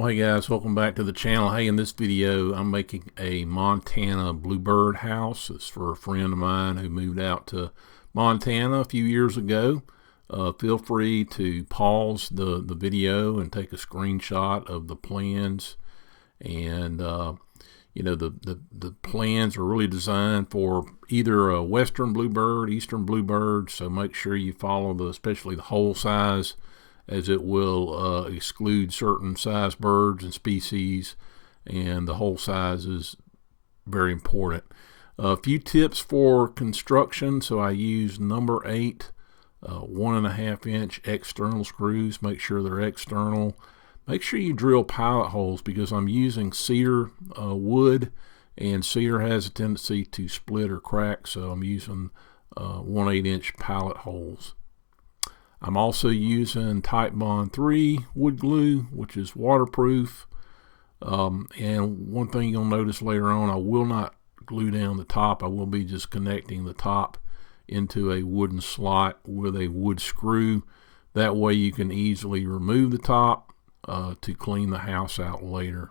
Well, hey guys, welcome back to the channel. Hey, in this video, I'm making a Montana bluebird house. It's for a friend of mine who moved out to Montana a few years ago. Feel free to pause the video and take a screenshot of the plans. And the plans are really designed for either a western bluebird, eastern bluebird. So make sure you follow especially the hole size, as it will exclude certain size birds and species, and the hole size is very important. A few tips for construction. So I use number 8 1.5 inch external screws. Make sure they're external. Make sure you drill pilot holes, because I'm using cedar wood, and cedar has a tendency to split or crack, so I'm using 1/8 inch pilot holes. I'm also using Titebond 3 wood glue, which is waterproof. And one thing you'll notice later on, I will not glue down the top. I will be just connecting the top into a wooden slot with a wood screw. That way you can easily remove the top to clean the house out later.